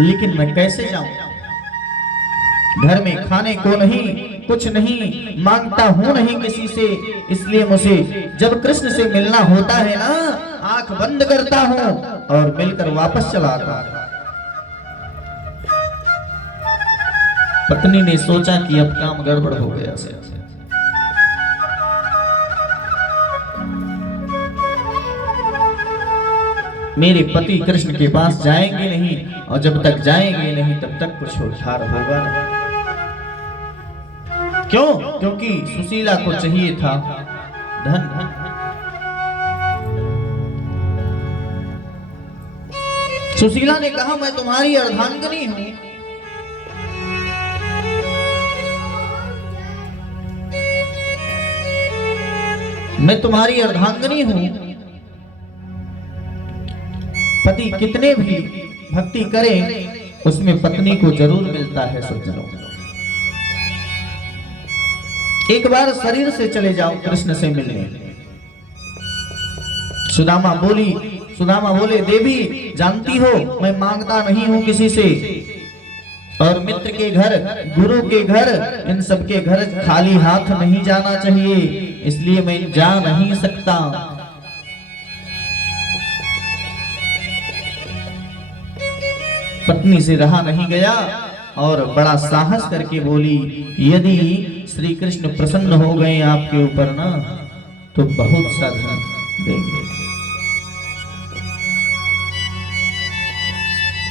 लेकिन मैं कैसे जाऊं? घर में खाने को नहीं, कुछ नहीं, मांगता हूं नहीं किसी से। इसलिए मुझे जब कृष्ण से मिलना होता है ना, आंख बंद करता हूं और मिलकर वापस चला आता। पत्नी ने सोचा कि अब काम गड़बड़ हो गया से। मेरे पति कृष्ण के पास जाएंगे नहीं, और जब तक जाएंगे नहीं तब तक कुछ उद्धार होगा नहीं। क्यों? क्योंकि सुशीला को चाहिए था धन। सुशीला ने कहा, मैं तुम्हारी अर्धांगिनी हूं। मैं तुम्हारी अर्धांगिनी हूं। पति कितने भी भक्ति करे, उसमें पत्नी को जरूर मिलता है सज्जनों। एक बार शरीर से चले जाओ कृष्ण से मिलने। सुदामा बोले, देवी जानती हो मैं मांगता नहीं हूं किसी से, और मित्र के घर, गुरु के घर, इन सब के घर खाली हाथ नहीं जाना चाहिए, इसलिए मैं जा नहीं सकता। पत्नी से रहा नहीं गया और बड़ा साहस करके बोली, यदि श्री कृष्ण प्रसन्न हो गए आपके ऊपर ना, तो बहुत सा धन देंगे।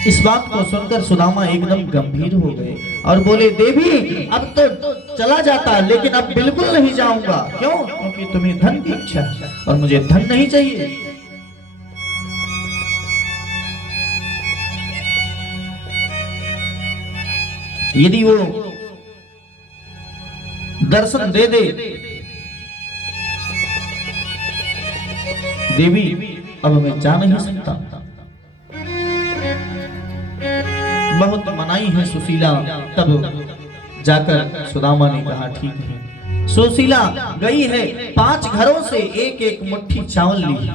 इस बात को सुनकर सुदामा एकदम गंभीर हो गए और बोले, देवी अब तो चला जाता, लेकिन अब बिल्कुल नहीं जाऊंगा। क्यों? क्योंकि तुम्हें धन की इच्छा है और मुझे धन नहीं चाहिए। यदि वो दर्शन दे दे, देवी अब मैं जा नहीं सकता। बहुत मनाई है सुशीला। तब जाकर सुदामा ने कहा, ठीक है। सुशीला गई है, 5 घरों से एक एक मुट्ठी चावल ली है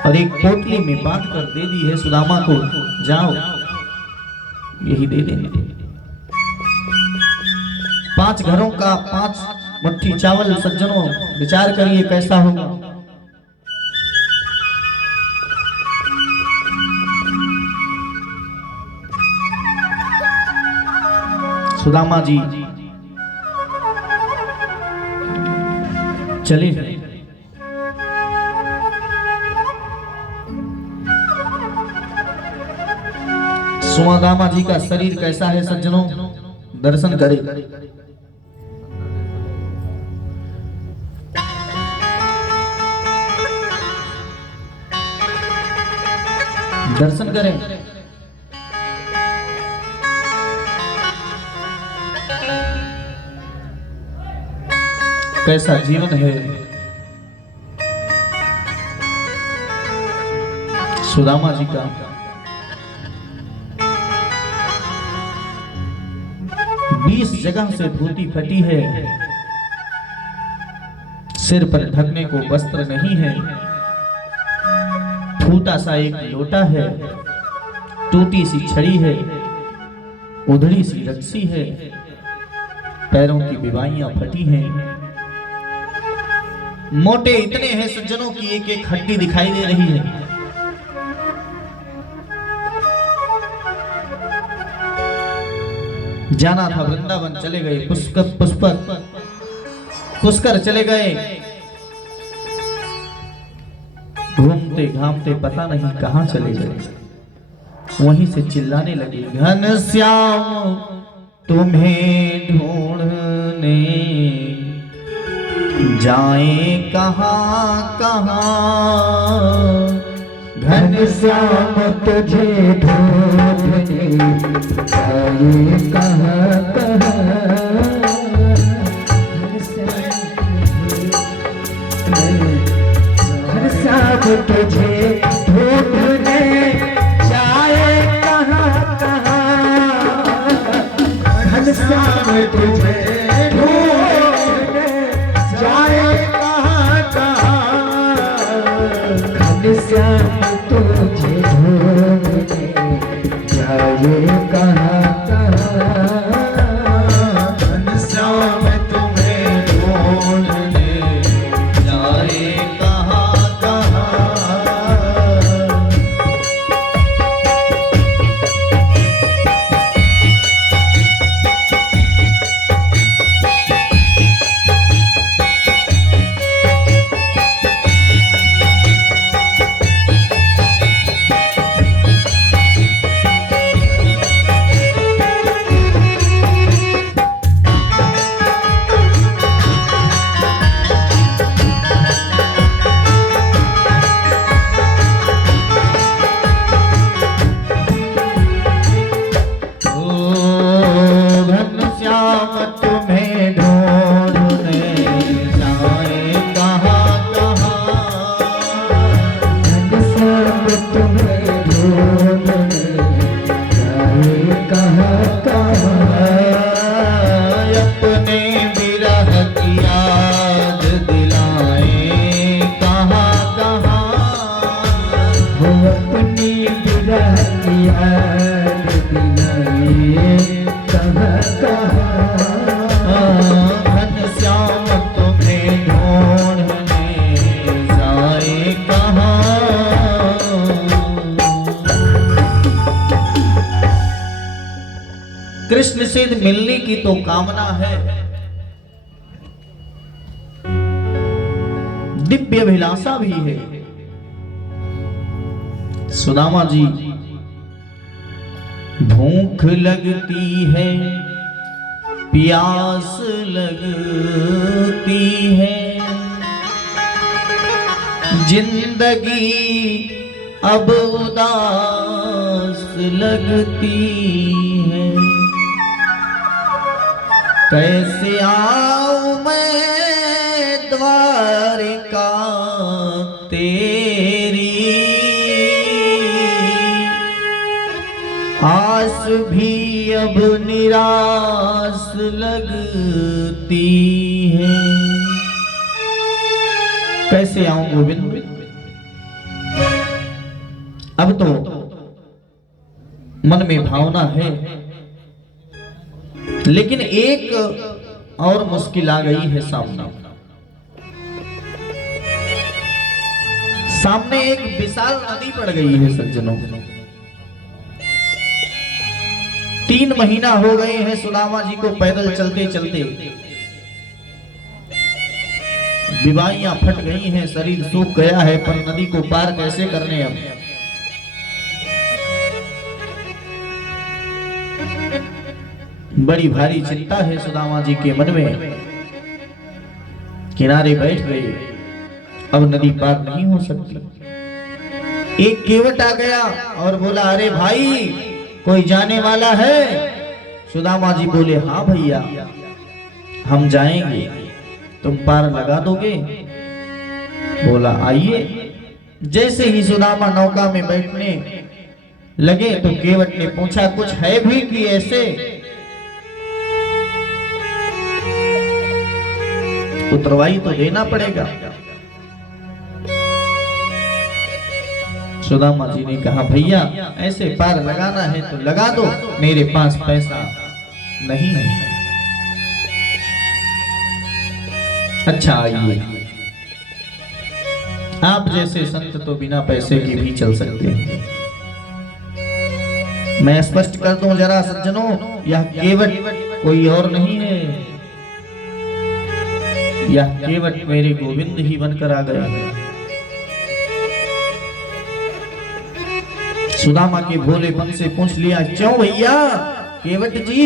और एक पोटली में बांध कर दे दी है सुदामा को, जाओ यही दे देने। 5 घरों का 5 मुट्ठी चावल। सज्जनों विचार करिए कैसा होगा। सुदामा जी चले। सुदामा जी का शरीर कैसा है सज्जनों, दर्शन करें। दर्शन करें। कैसा जीवन है सुदामा जी का। बीस जगह से धोती फटी है, सिर पर ढकने को वस्त्र नहीं है, फूटा सा एक लोटा है, टूटी सी छड़ी है, उधड़ी सी रस्सी है, पैरों की बिवाइयां फटी हैं। मोटे इतने हैं सज्जनों की एक एक हड्डी दिखाई दे रही है। जाना था वृंदावन, चले गए पुष्कर चले गए। घूमते घामते पता नहीं कहां चले गए। वहीं से चिल्लाने लगे, घनश्याम तुम्हें ढूंढने जाए कहां कहां, घनश्याम तुझे ढूंढने जाए कहां कहां। घनश्याम तुझे ढूंढने जाए कहां कहां, घनश्याम तुझे घनश्याम तुझे ढूंढने जाए तुम्हें ढूंढने जाए कहाँ कहाँ। अपने विरह की याद दिलाए कहाँ कहाँ। वो अपनी विरह की याद दिलाए कहाँ कहाँ। घनश्याम तुम्हें ढूंढने जाए कहाँ। कृष्ण से मिलने की तो कामना है, दिव्य अभिलाषा भी है। सुदामा जी, भूख लगती है, प्यास लगती है, जिंदगी अब उदास लगती है। कैसे आऊं मैं द्वारिका तेरी, आस भी अब निराश लगती है। कैसे आऊं गोविंद, अब तो मन में भावना है, लेकिन एक और मुश्किल आ गई है सामने। सामने एक विशाल नदी पड़ गई है सज्जनों। 3 महीना हो गए हैं सुदामा जी को पैदल चलते चलते। विवाहियां फट गई हैं, शरीर सूख गया है, पर नदी को पार कैसे करने अब। बड़ी भारी चिंता है सुदामा जी के मन में। किनारे बैठ गए, अब नदी पार नहीं हो सकती। एक केवट आ गया और बोला, अरे भाई कोई जाने वाला है? सुदामा जी बोले, हाँ भैया हम जाएंगे, तुम पार लगा दोगे? बोला आइए। जैसे ही सुदामा नौका में बैठने लगे तो केवट ने पूछा, कुछ है भी कि ऐसे? उतरवाई तो देना पड़ेगा। सुदामा जी ने कहा, भैया ऐसे पार लगाना है तो लगा दो, मेरे पास पैसा नहीं है। अच्छा आइए, आप जैसे संत तो बिना पैसे के भी चल सकते हैं। मैं स्पष्ट कर दूं जरा सज्जनों, यह केवट कोई और नहीं है, यह केवट मेरे गोविंद ही बनकर आ गए हैं। सुदामा के भोलेपन से पूछ लिया, क्यों भैया केवट जी,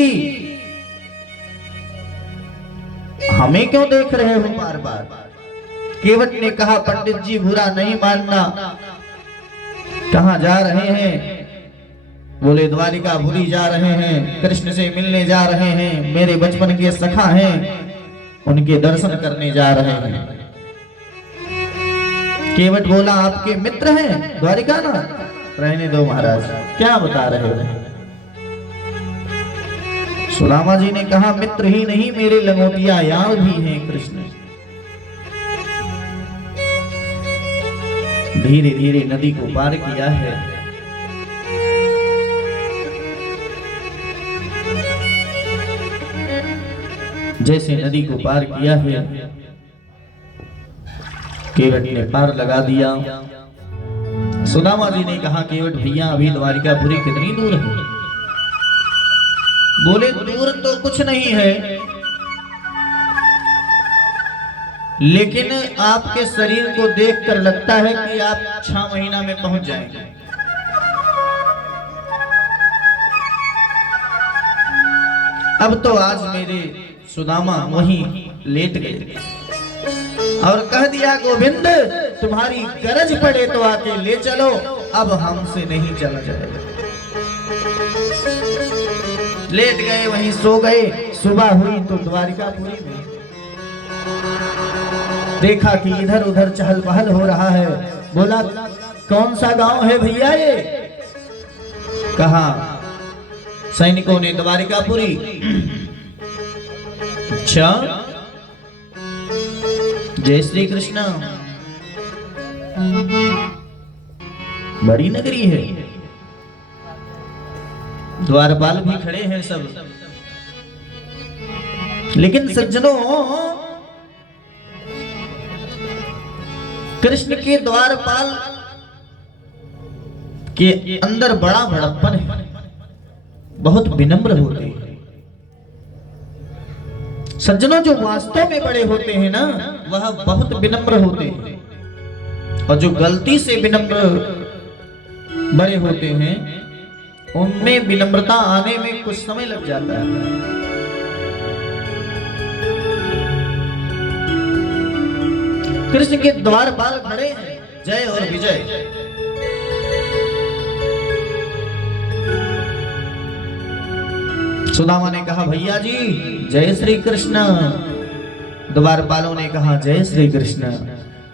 हमें क्यों देख रहे हो बार बार? केवट ने कहा, पंडित जी बुरा नहीं मानना, कहां जा रहे हैं? बोले द्वारिकापुरी जा रहे हैं, कृष्ण से मिलने जा रहे हैं, मेरे बचपन के सखा हैं, उनके दर्शन करने जा रहे हैं। केवट बोला, आपके मित्र हैं द्वारिका ना? रहने दो महाराज, क्या बता रहे हो? सुदामा जी ने कहा, मित्र ही नहीं, मेरे लंगोटिया यार भी हैं कृष्ण। धीरे धीरे नदी को पार किया है। जैसे नदी को पार किया है, केवट ने पार लगा दिया। सुदामा जी ने कहा, केवट भैया अभी द्वारिकापुरी कितनी दूर है? बोले दूर तो कुछ नहीं है, लेकिन आपके शरीर को देखकर लगता है कि आप 6 महीना में पहुंच जाएंगे। अब तो आज मेरे सुदामा वहीं लेट गए और कह दिया, गोविंद तुम्हारी गरज पड़े तो आके ले चलो, अब हमसे नहीं चला जाएगा। लेट गए, वहीं सो गए। सुबह हुई तो द्वारिकापुरी में देखा कि इधर उधर चहल पहल हो रहा है। बोला, कौन सा गांव है भैया ये? कहा सैनिकों ने द्वारिकापुरी। अच्छा, जय श्री कृष्ण, बड़ी नगरी है, द्वारपाल भी खड़े हैं सब। लेकिन सज्जनों, कृष्ण के द्वारपाल के अंदर बड़ा बड़प्पन है, बहुत विनम्र होते हैं। सज्जनों, जो वास्तव में बड़े होते हैं ना, वह बहुत विनम्र होते हैं, और जो गलती से विनम्र बड़े होते हैं, उनमें विनम्रता आने में कुछ समय लग जाता है। कृष्ण के द्वारपाल खड़े हैं, जय और विजय। सुदामा ने कहा भैया जी जय श्री कृष्ण। द्वारपालों ने कहा जय श्री कृष्ण।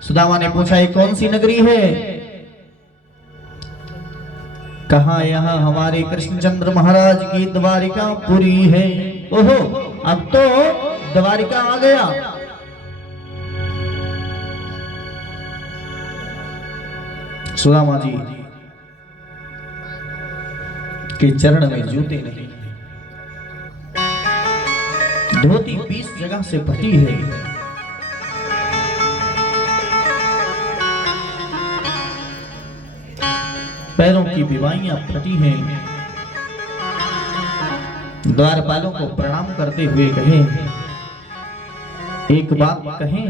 सुदामा ने पूछा ये कौन सी नगरी है? कहा यहाँ हमारे कृष्णचंद्र महाराज की द्वारिकापुरी है। ओहो, अब तो द्वारिका आ गया। सुदामा जी के चरण में जूते नहीं, धोती 20 जगह से फटी है। पैरों की बिवाइयां फटी हैं। द्वारपालों को प्रणाम करते हुए कहे, एक बात कहें,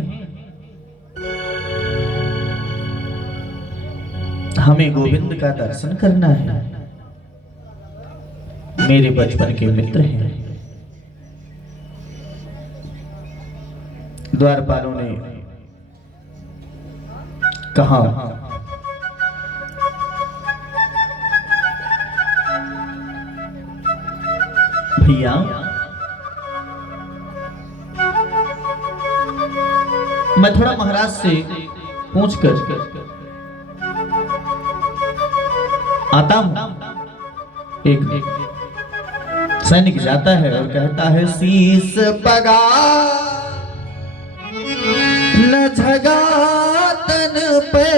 हमें गोविंद का दर्शन करना है, मेरे बचपन के मित्र हैं। द्वारपालों ने कहा भैया मैं थोड़ा महाराज से पूछकर आता हूं। एक सैनिक जाता है और कहता है, शीस बगा न झगातन पे,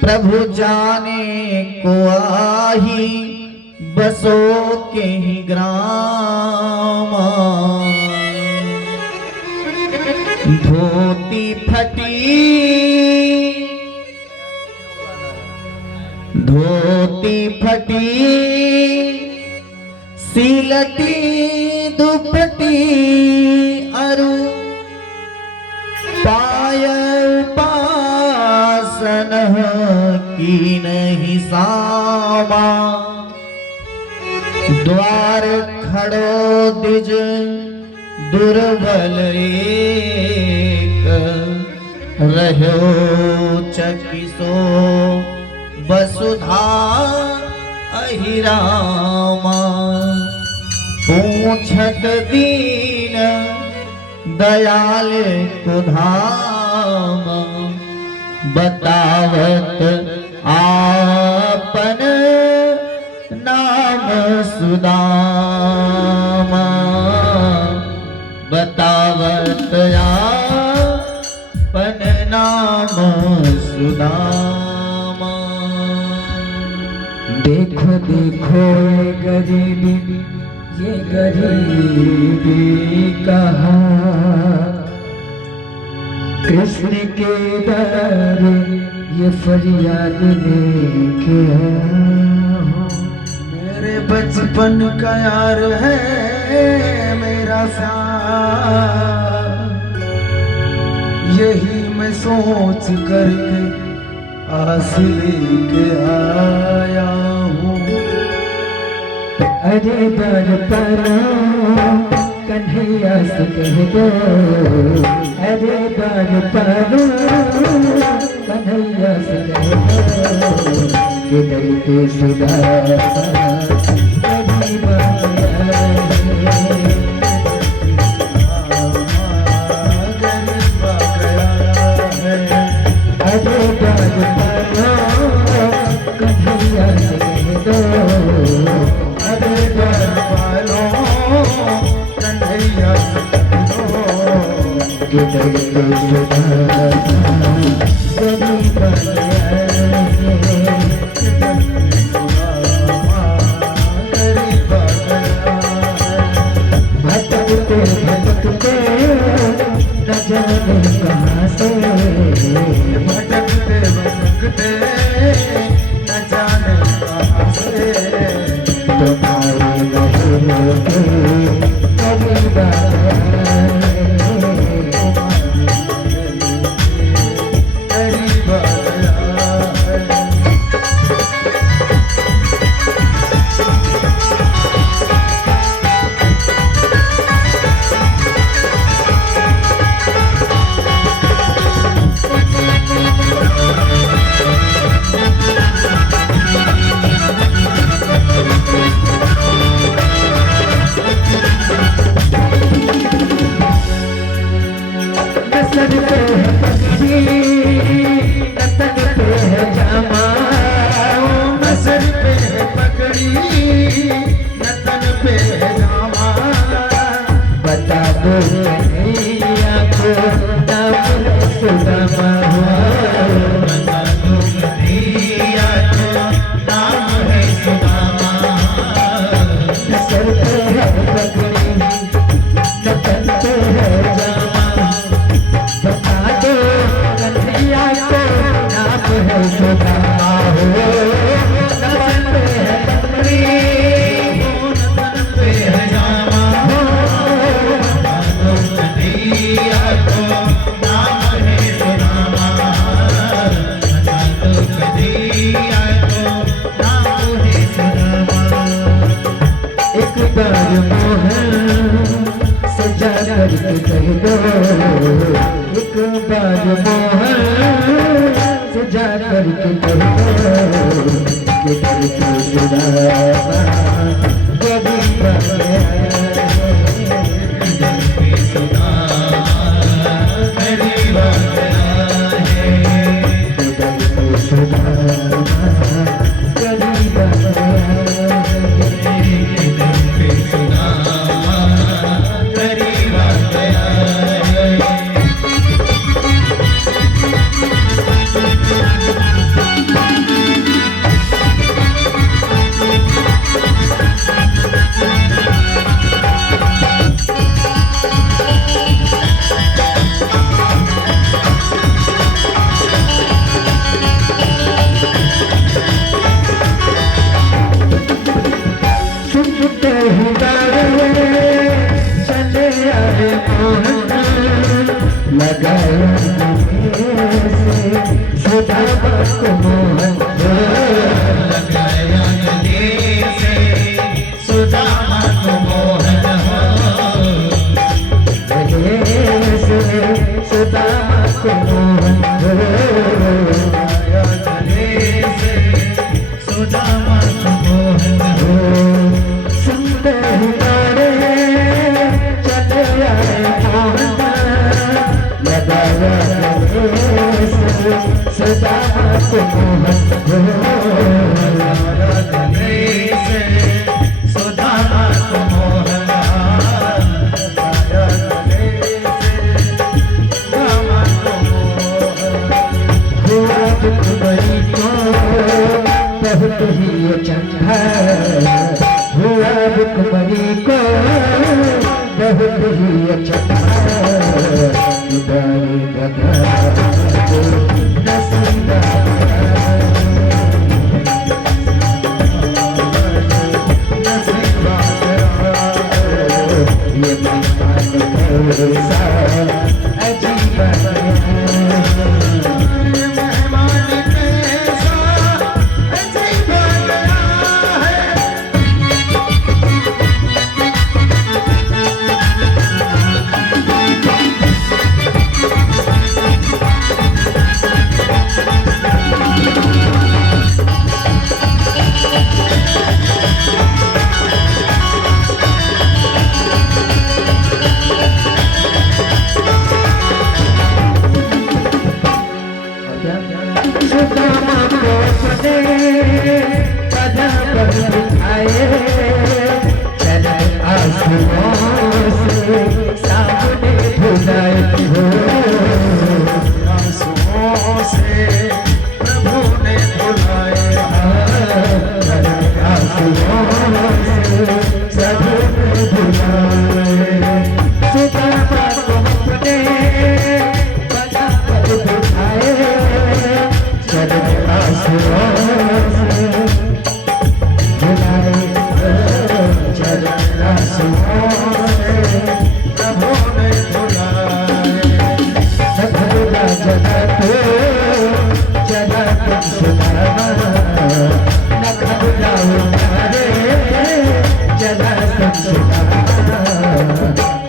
प्रभु जाने को आही बसो के ही ग्राम। धोती फटी सिलटी दुपटी अरु पाय पासन की नहीं सामा। द्वार खड़ो दिज दुर्बल एक, रहो चकिसो वसुधा अहिरामा। पूछत दीन दयाल को धाम, बतावत आपन नाम सुदामा। बतावत आपन नाम सुदामा। देखो देखो ये गरीबी कहा, कृष्ण के दर ये फरियाद लेके मेरे बचपन का यार है मेरा प्यार, यही मैं सोच करके आस लेके आया हूँ। अरे दर पर कन्हैया से कह दो, अरे दर पर कन्हैया से कह दो कि दर के सुधारा गरीब गया है। अरे भटकते भटकते न जाने कहाँ से, भटकते भटकते न जाने कहाँ से, तुम्हारी नहीं कभी करीब आया है। नसर पे है पक्षी, नतन पे है जामा, नसर पे है पकड़ी, नतन पे है जामा, बता दो कन्हैया को नाम है सुदामा, बता दो कन्हैया को नाम है सुदामा। नसर पे है पक्षी, नतन पे है जामा, बता दो कन्हैया को नाम है सुदामा हो। नसर पे है पक्षी, नतन पे है जामा, बता दो कन्हैया को नाम है सुदामा। बता दो कन्हैया को नाम है सुदामा। एक बार मोहन सजा करके कह दो, एक बार मोहन सजा करके कह दो कि दिल को सुदामा कभी बहुत ही चंगा हुआ रुकमणी को बहुत ही चंगा उदारी गधा नसीबा ये मेहमान अजीब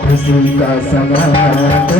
खुशी का सवाल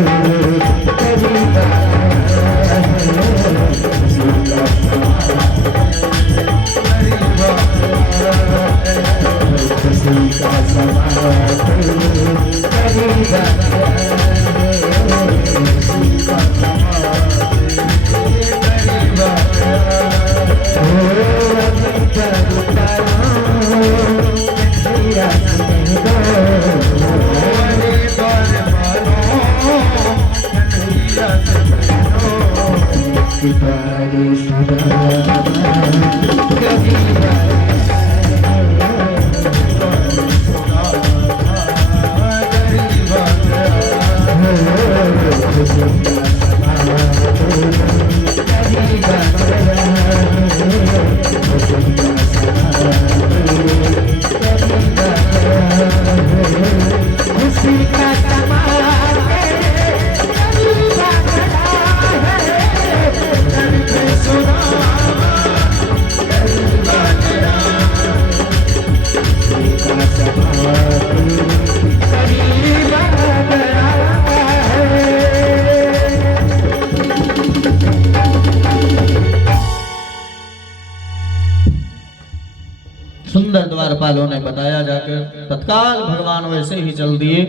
सुंदर द्वारपालों ने बताया जाकर तत्काल भगवान वैसे ही चल दिए,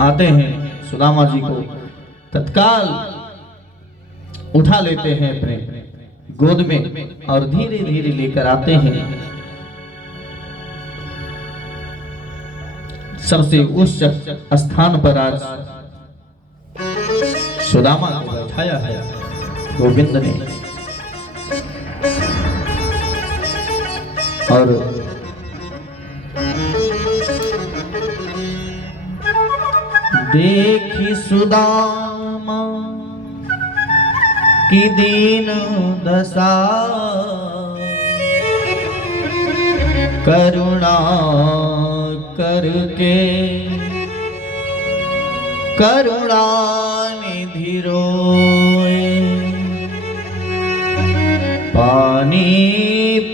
आते हैं सुदामा जी को तत्काल उठा लेते हैं अपने गोद में और धीरे धीरे लेकर आते हैं सबसे उच्च स्थान पर। आज सुदामा को बैठाया है गोविंद ने और देखी सुदामा की दीन दशा करुणा करके करुणा निधि रोए, पानी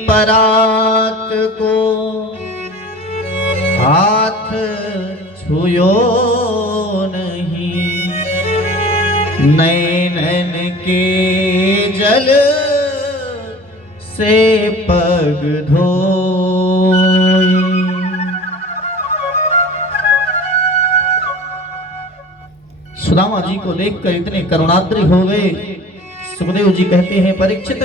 परात को हाथ छुयो नहीं, नैनन के जल से पग धोए। सुदामा जी को देखकर इतने करुणाद्री हो गए। सुखदेव जी कहते हैं परीक्षित,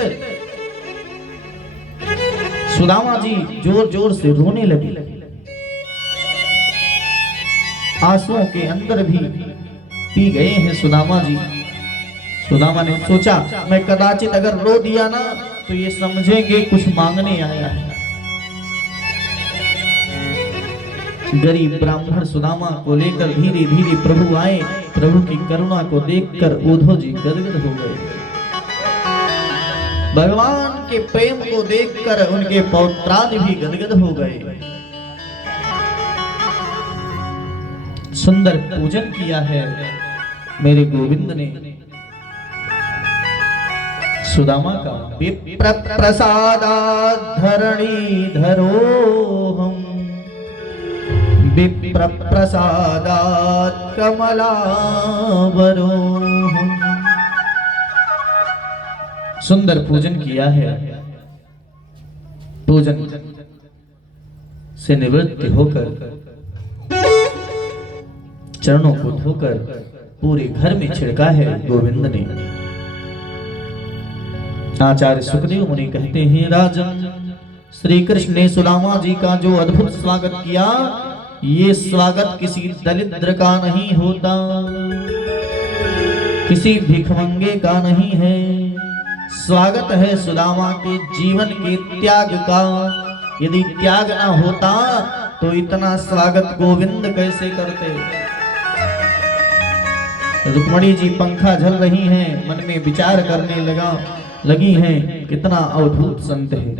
सुदामा जी जोर जोर से रोने लगे, आंसुओं के अंदर भी पी गए हैं सुदामा जी। सुदामा ने सोचा मैं कदाचित अगर रो दिया ना तो ये समझेंगे कुछ मांगने आया है। गरीब ब्राह्मण सुदामा को लेकर धीरे धीरे प्रभु आए। प्रभु की करुणा को देखकर उद्धव जी गदगद हो गए। भगवान के प्रेम को देखकर उनके पौत्रादि भी गदगद हो गए। सुंदर पूजन किया है मेरे गोविंद ने सुदामा का। विप्र प्रसादात् धरणी धरोहम्, विप्र प्रसादात् कमलावरोहम्। सुंदर पूजन किया है। पूजन से निवृत्त होकर चरणों को धोकर पूरे घर में छिड़का है गोविंद ने। आचार्य सुखदेव मुनि कहते हैं राजन, श्री कृष्ण ने सुदामा जी का जो अद्भुत स्वागत किया, ये स्वागत किसी दरिद्र का नहीं होता, किसी भिखमंगे का नहीं है। स्वागत है सुदामा के जीवन के त्याग का। यदि त्याग ना होता तो इतना स्वागत गोविंद कैसे करते। रुक्मणी जी पंखा झल रही हैं, मन में विचार करने लगा, लगी हैं, कितना अद्भुत संत है।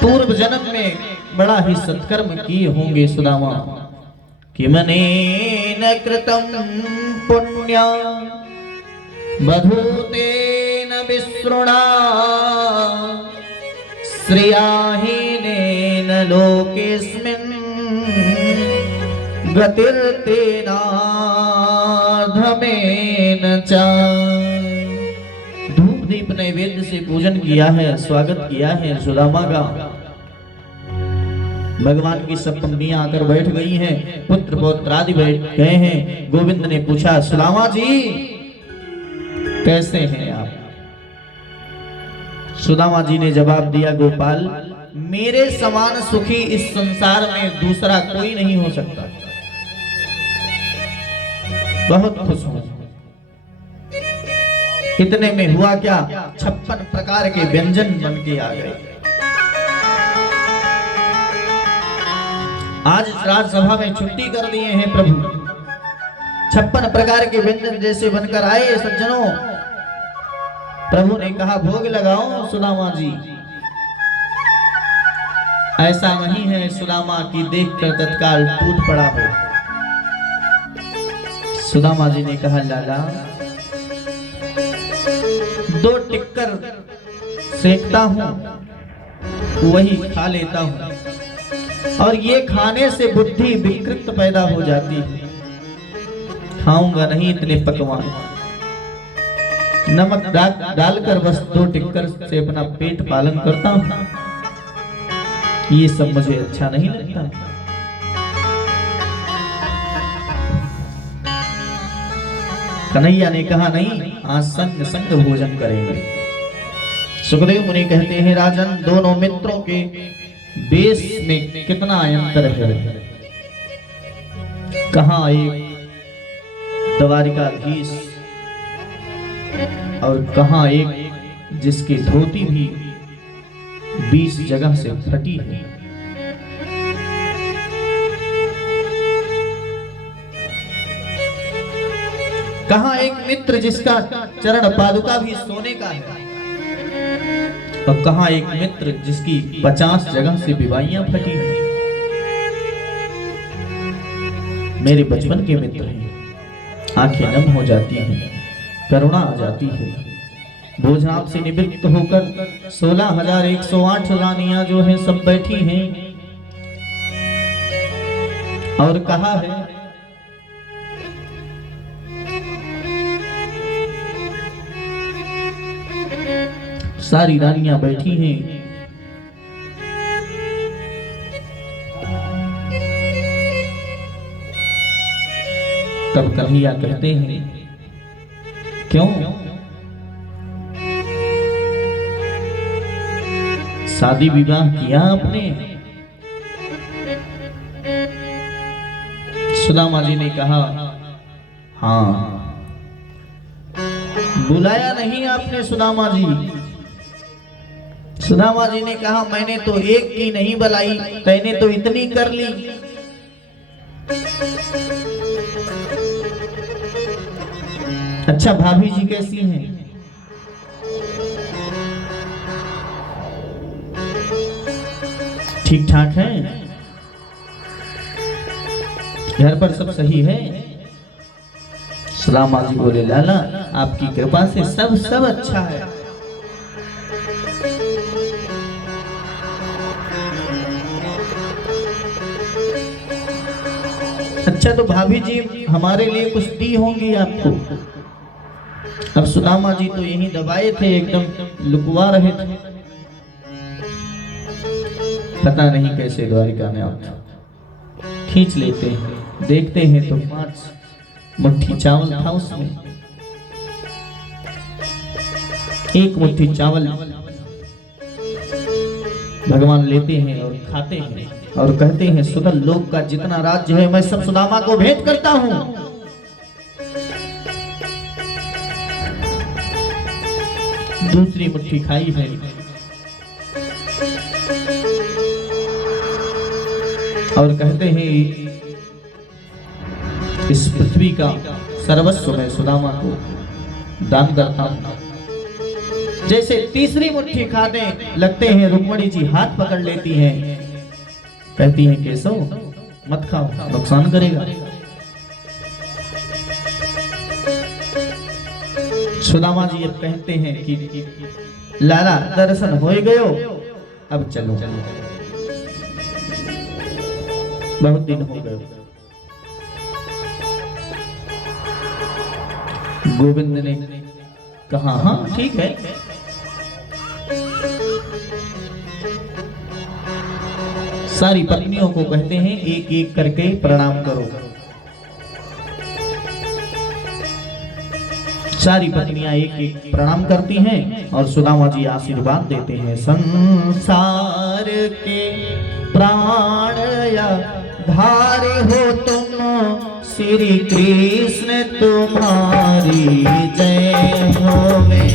पूर्व जन्म में बड़ा ही सत्कर्म किए होंगे सुदामा। कि मने न कृतम पुण्य बधूते न विसृणा श्रियाहीनेन लोकेस्मिन् गतिर्तेनाधमेन च। धूप दीप नैवेद्य से पूजन किया है, स्वागत किया है सुदामा का। भगवान की सब पंक्तियां आकर बैठ गई हैं, पुत्र पौत्र आदि बैठ गए हैं। गोविंद ने पूछा, सुदामा जी कैसे हैं आप? सुदामा जी ने जवाब दिया, गोपाल मेरे समान सुखी इस संसार में दूसरा कोई नहीं हो सकता। बहुत खुश हूं। इतने में हुआ क्या, 56 प्रकार के व्यंजन बन के आ गए। आज राजसभा में छुट्टी कर दिए हैं प्रभु। 56 प्रकार के व्यंजन जैसे बनकर आए सज्जनों। प्रभु ने कहा, भोग लगाओ सुदामा जी। ऐसा नहीं है सुदामा की देखकर तत्काल टूट पड़ा हो। सुदामा जी ने कहा, लाला 2 टिक्कर सेकता हूं, वही खा लेता हूं, और ये खाने से बुद्धि विकृत पैदा हो जाती है। खाऊंगा नहीं इतने पकवान। नमक डालकर बस 2 टिक्कर से अपना पेट पालन करता हूं। ये सब मुझे अच्छा नहीं लगता। कन्हैया ने कहा, नहीं आज संग संग भोजन करेंगे। सुखदेव मुनि कहते हैं, राजन दोनों मित्रों के देश में कितना अंतर है। कहां एक द्वारिकाधीश और कहां एक जिसकी धोती भी 20 जगह से फटी है। कहां एक मित्र जिसका चरण पादुका भी सोने का है, और कहां एक मित्र जिसकी 50 जगह से विवाहियां फटी हैं। मेरे बचपन के मित्र हैं, आंखें नम हो जाती हैं, करुणा आ जाती है। भोजनाल से निवृत्त होकर 16,108 रानियां जो हैं सब बैठी हैं, और कहा है सारी रानियां बैठी हैं। तब कन्हैया कहते हैं, क्यों शादी विवाह किया आपने? सुदामा जी ने कहा, हाँ। बुलाया नहीं आपने सुदामा जी? सुदामा जी ने कहा, मैंने तो एक की नहीं बुलाई, तैने तो इतनी कर ली। अच्छा भाभी जी कैसी हैं? ठीक ठाक हैं? घर पर सब सही है? सुदामा जी बोले, लाला आपकी कृपा से सब अच्छा है। अच्छा तो भाभी जी हमारे लिए कुछ दी होंगी आपको? अब सुदामा जी तो यहीं दबाए थे, एकदम लुकवा रहे थे। पता नहीं कैसे द्वारिका में आप खींच लेते हैं, देखते हैं तो 5 मुट्ठी चावल था उसमें। 1 मुट्ठी चावल भगवान लेते हैं और खाते हैं और कहते हैं, सुदल लोक का जितना राज्य है मैं सब सुदामा को भेंट करता हूं। दूसरी मुट्ठी खाई है, और कहते हैं इस पृथ्वी का सर्वस्व मैं सुदामा को दान करता हूं। जैसे तीसरी मुट्ठी खाने लगते हैं, रुक्मणी जी हाथ पकड़ लेती हैं, कहती हैं केशव मत खाओ, नुकसान करेगा। सुदामा जी अब कहते हैं कि लाला दर्शन हो गयो, अब चलो, बहुत दिन हो गए। गोविंद ने कहा हाँ ठीक है। सारी पत्नियों को कहते हैं एक एक करके प्रणाम करो। सारी पत्नियां एक एक प्रणाम करती हैं और सुदामा जी आशीर्वाद देते हैं। संसार के प्राण या धारे हो तुम, श्री कृष्ण तुम्हारी जय होवे।